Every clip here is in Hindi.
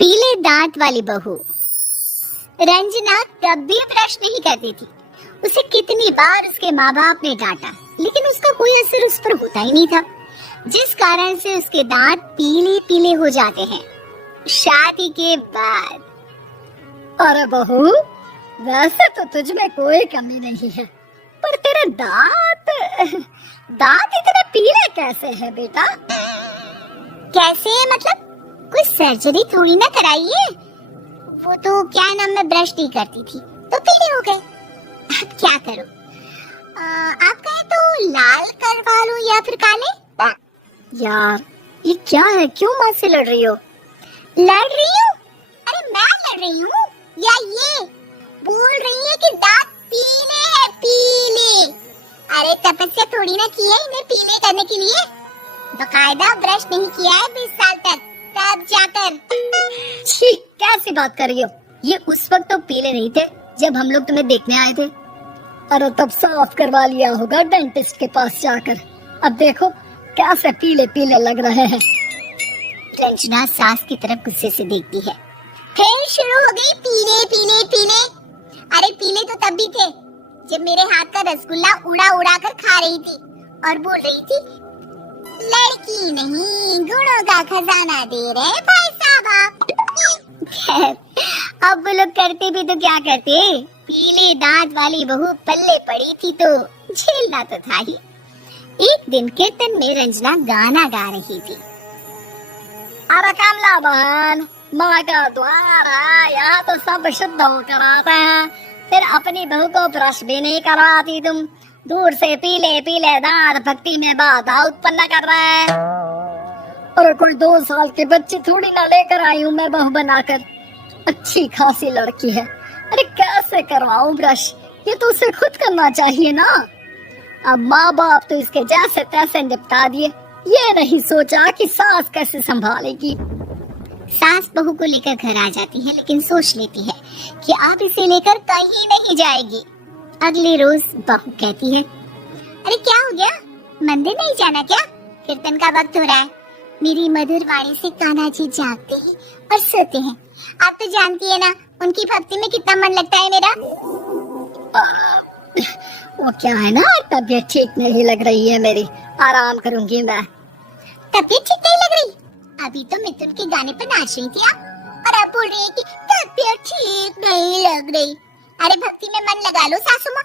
पीले दांत वाली बहू। रंजना कभी ब्रश नहीं करती थी। उसे कितनी बार उसके माँ बाप ने डांटा, लेकिन उसका कोई असर उस पर होता ही नहीं था, जिस कारण से उसके दांत पीले पीले हो जाते हैं शादी के बाद। अरे बहू, वैसे तो तुझ में कोई कमी नहीं है, पर तेरे दांत इतने पीले कैसे हैं बेटा? कैसे मतलब? कोई सर्जरी थोड़ी ना कराई है। वो तो क्या नाम, मैं ब्रश नहीं करती थी तो पीले हो गए। अब क्या करूं? आप कहें तो लाल करवा लूं या फिर काले? यार ये क्या है, क्यों माँ से लड़ रही हो? लड़ रही हूँ? अरे मैं लड़ रही हूँ या ये बोल रही है कि दांत पीले हैं, पीले। अरे तपस्या थोड़ी ना की है इन्हें पीले करने के लिए। बकायदा ब्रश नहीं किया है 20 साल तक, तब जाकर। छी, कैसी बात कर रही हो? ये उस वक्त तो पीले नहीं थे जब हम लोग तुम्हें देखने आए थे। अरे तब साफ करवा लिया होगा डेंटिस्ट के पास जाकर। अब देखो कैसे पीले पीले लग रहे हैं। रंजना सास की तरफ गुस्से से देखती है। फिर शुरू हो गई पीले पीले पीले। अरे पीले तो तब भी थे जब मेरे हाथ का रसगुल्ला उड़ा उड़ा कर खा रही थी और बोल रही थी, लड़की नहीं गुणों का खजाना दे रहे भाई साहब। अब वो लोग करते भी तो क्या करते, पीले दांत वाली बहू पल्ले पड़ी थी तो झेलना तो था ही। एक दिन कीर्तन में रंजना गाना गा रही थी। अरे कमला बहन, माँ का द्वार है, यहाँ तो सब शुद्ध होकर आते हैं, फिर अपनी बहू को ब्रश भी नहीं करवाती तुम। दूर से पीले पीले दांत भक्ति में बाधा उत्पन्न कर रहे हैं। अरे कोई 2 साल के बच्चे थोड़ी ना लेकर आई हूँ मैं बहू बनाकर। अच्छी खासी लड़की है, अरे कैसे करवाऊं ब्रश? ये तो उसे खुद करना चाहिए ना। अब माँ बाप तो इसके जैसे तैसे निपटा दिए, ये नहीं सोचा कि सास कैसे संभालेगी। सास बहू को लेकर घर आ जाती है, लेकिन सोच लेती है कि आप इसे लेकर कहीं नहीं जाएगी। अगले रोज बहू कहती है, अरे क्या हो गया, मंदिर नहीं जाना क्या? कीर्तन का वक्त हो रहा है। मेरी मधुर वाणी से कान्हा जी जागते हैं और सोते हैं। आप तो जानती है ना उनकी भक्ति में कितना मन लगता है मेरा। वो क्या है ना, तबीयत ठीक नहीं लग रही है मेरी, आराम करूंगी मैं। तबीयत ठीक नहीं लग रही? अभी तो मिथुन के गाने पर नाच रही थी आप, और आप बोल रही है कि तबीयत ठीक नहीं लग रही। अरे भक्ति में मन लगा लो सासू माँ,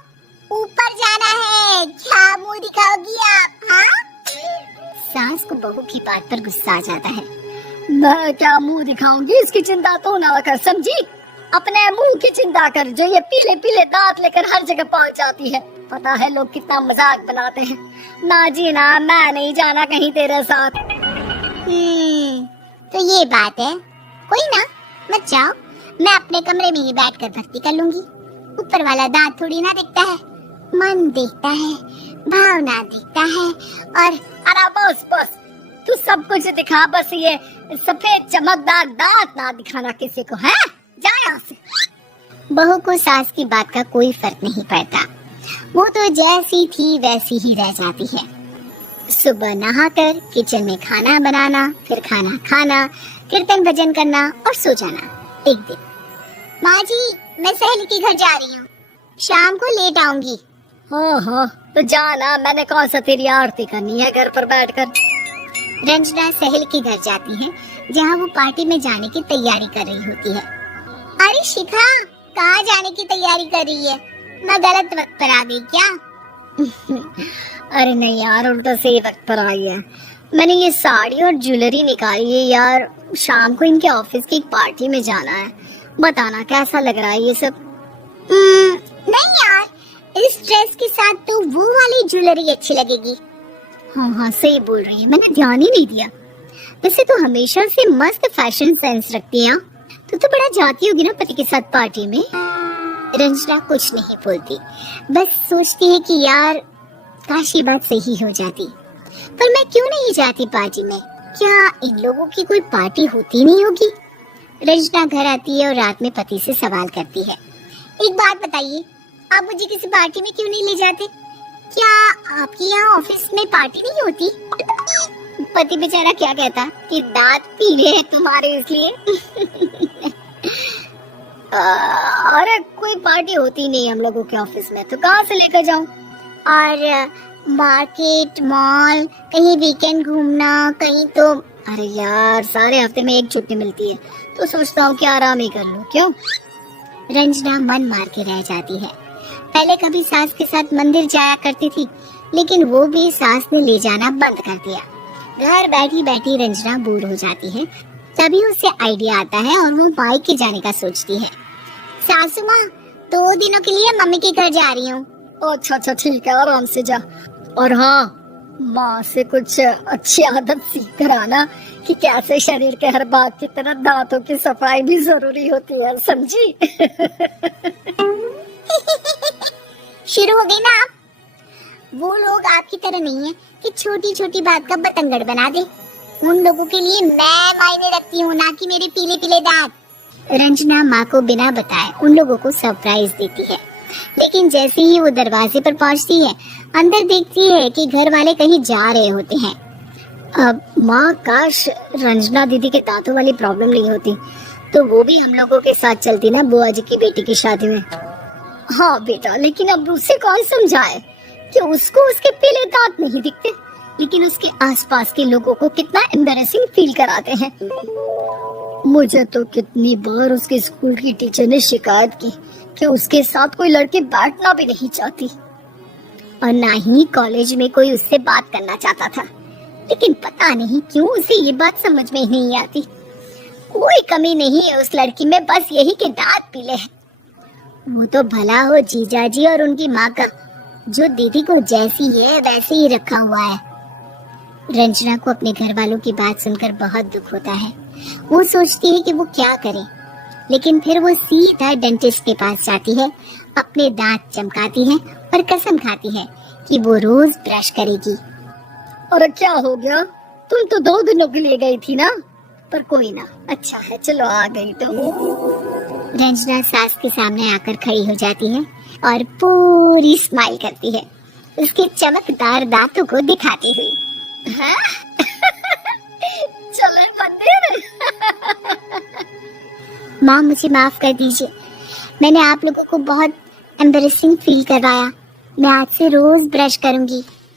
ऊपर जाना है, क्या मुंह दिखाओगी आप? हाँ? सास को बहू की बात पर गुस्सा आ जाता है। मैं क्या मुंह दिखाऊंगी, इसकी चिंता तो ना कर, समझी? अपने मुंह की चिंता कर, जो ये पीले पीले दांत लेकर हर जगह पहुंच जाती है। पता है लोग कितना मजाक बनाते हैं। ना जी ना, मैं नहीं जाना कहीं तेरे साथ। तो ये बात है, कोई ना, मत जाओ, मैं अपने कमरे में ही बैठकर भक्ति कर लूंगी। ऊपर वाला दांत थोड़ी ना दिखता है, मन देखता है, भावना दिखता है। और अरे बस बस, तू सब कुछ दिखा, बस ये सफेद चमकदार दांत ना दिखाना किसी को, है? जा यहाँ से। बहू को सास की बात का कोई फर्क नहीं पड़ता, वो तो जैसी थी वैसी ही रह जाती है। सुबह नहाकर किचन में खाना बनाना, फिर खाना खाना, कीर्तन भजन करना और सो जाना। एक दिन, माँ जी मैं सहेली के घर जा रही हूँ, शाम को लेट आऊंगी। हाँ हाँ तो जाना, मैंने कौन सा तेरी आरती करनी है घर पर बैठकर। रंजना सहेली के घर जाती है, जहाँ वो पार्टी में जाने की तैयारी कर रही होती है। अरे शिखा, कहाँ जाने की तैयारी कर रही है? मैं गलत वक्त पर आ गई क्या? अरे नहीं यार, उल्टा सही वक्त पर आई है। मैंने ये साड़ी और ज्वेलरी निकाली है यार, शाम को इनके ऑफिस की एक पार्टी में जाना है। बताना कैसा लग रहा है ये सब? नहीं यार, इस ड्रेस के साथ तो वो वाली ज्वेलरी अच्छी लगेगी। हाँ हाँ सही बोल रही है, मैंने ध्यान ही नहीं दिया। वैसे तो हमेशा से मस्त फैशन सेंस रखती है। तो बड़ा जाती होगी ना पति के साथ पार्टी में। रंजना कुछ नहीं बोलती, बस सोचती है कि यार काश ये बात सही हो जाती, पर मैं क्यों नहीं जाती पार्टी में? क्या इन लोगों की कोई पार्टी होती नहीं होगी? रंजना घर आती है और रात में पति से सवाल करती है, एक बात बताइए, आप मुझे किसी पार्टी में क्यों नहीं ले जाते? क्या आपके यहाँ ऑफिस में पार्टी नहीं होती? पति बेचारा क्या कहता कि दांत पीले हैं तुम्हारे इसलिए। अरे कोई पार्टी होती नहीं हम लोगों के ऑफिस में, तो कहाँ से लेकर जाऊं? और मार्केट, मॉल, कहीं वीकेंड घूमना, कहीं तो। अरे यार, सारे हफ्ते में एक छुट्टी मिलती है, तो सोचता हूँ कि आराम ही कर लूं। क्यों? रंजना मन मार के रह जाती है। पहले कभी सास के साथ मंदिर जाया करती थी, लेकिन वो भी सास ने ले जाना बंद कर दिया। घर बैठी बैठी रंजना बोर हो जाती है। तभी उसे आइडिया आता है और वो मायके जाने का सोचती है। सासू माँ, 2 दिनों के लिए मम्मी के घर जा रही हूँ। अच्छा अच्छा ठीक है, आराम से जा। और हाँ, माँ से कुछ अच्छी आदत सीख कर आना कि कैसे शरीर के हर भाग की तरह दांतों की सफाई भी जरूरी होती है, समझी? शुरू हो गई ना आप? वो लोग आपकी तरह नहीं है कि छोटी छोटी बात का बतंगड़ बना दे। उन लोगों के लिए मैं मायने रखती हूँ, ना कि मेरे पीले पीले दांत। रंजना माँ को बिना बताए उन लोगों को सरप्राइज देती है, लेकिन जैसे ही वो दरवाजे पर पहुँचती है, अंदर देखती है कि घर वाले कहीं जा रहे होते हैं। अब माँ, काश रंजना दीदी के दांतों वाली प्रॉब्लम नहीं होती, तो वो भी हम लोगों के साथ चलती ना बुआ जी की बेटी की शादी में। हाँ बेटा, लेकिन अब उसे कौन समझाए कि उसको उसके पीले दांत नहीं दिखते, लेकिन उसके आसपास के लोगों को कितना एम्बैरेसिंग फील कराते हैं। मुझे तो कितनी बार उसके स्कूल की टीचर ने शिकायत की कि उसके साथ कोई लड़की बैठना भी नहीं चाहती, और ना ही कॉलेज में कोई उससे बात करना चाहता था। लेकिन पता नहीं क्यों उसे ये बात समझ में ही नहीं आती। कोई कमी नहीं है उस लड़की में, बस यही कि दांत पीले हैं। वो तो भला हो जीजा जी और उनकी माँ का, जो दीदी को जैसी है वैसे ही रखा हुआ है। रंजना को अपने घर वालों की बात सुनकर बहुत दुख होता है। वो सोचती है कि वो क्या करे, लेकिन फिर वो सीधा डेंटिस्ट के पास जाती है, अपने दांत चमकाती है और कसम खाती है कि वो रोज ब्रश करेगी। और क्या हो गया? तुम तो 2 दिनों के लिए गई थी ना, पर कोई ना, अच्छा है, चलो आ गई तो। रंजना सास के सामने आकर खड़ी हो जाती है और पूरी स्माइल करती है, उसके चमकदार दांतों को दिखाती हुई। हाँ? चले मंदिर। माँ, मुझे माफ कर दीजिए, मैंने आप लोगों को बहुत एम्बैरेसिंग फील करवाया। मैं आज से रोज ब्रश करूंगी।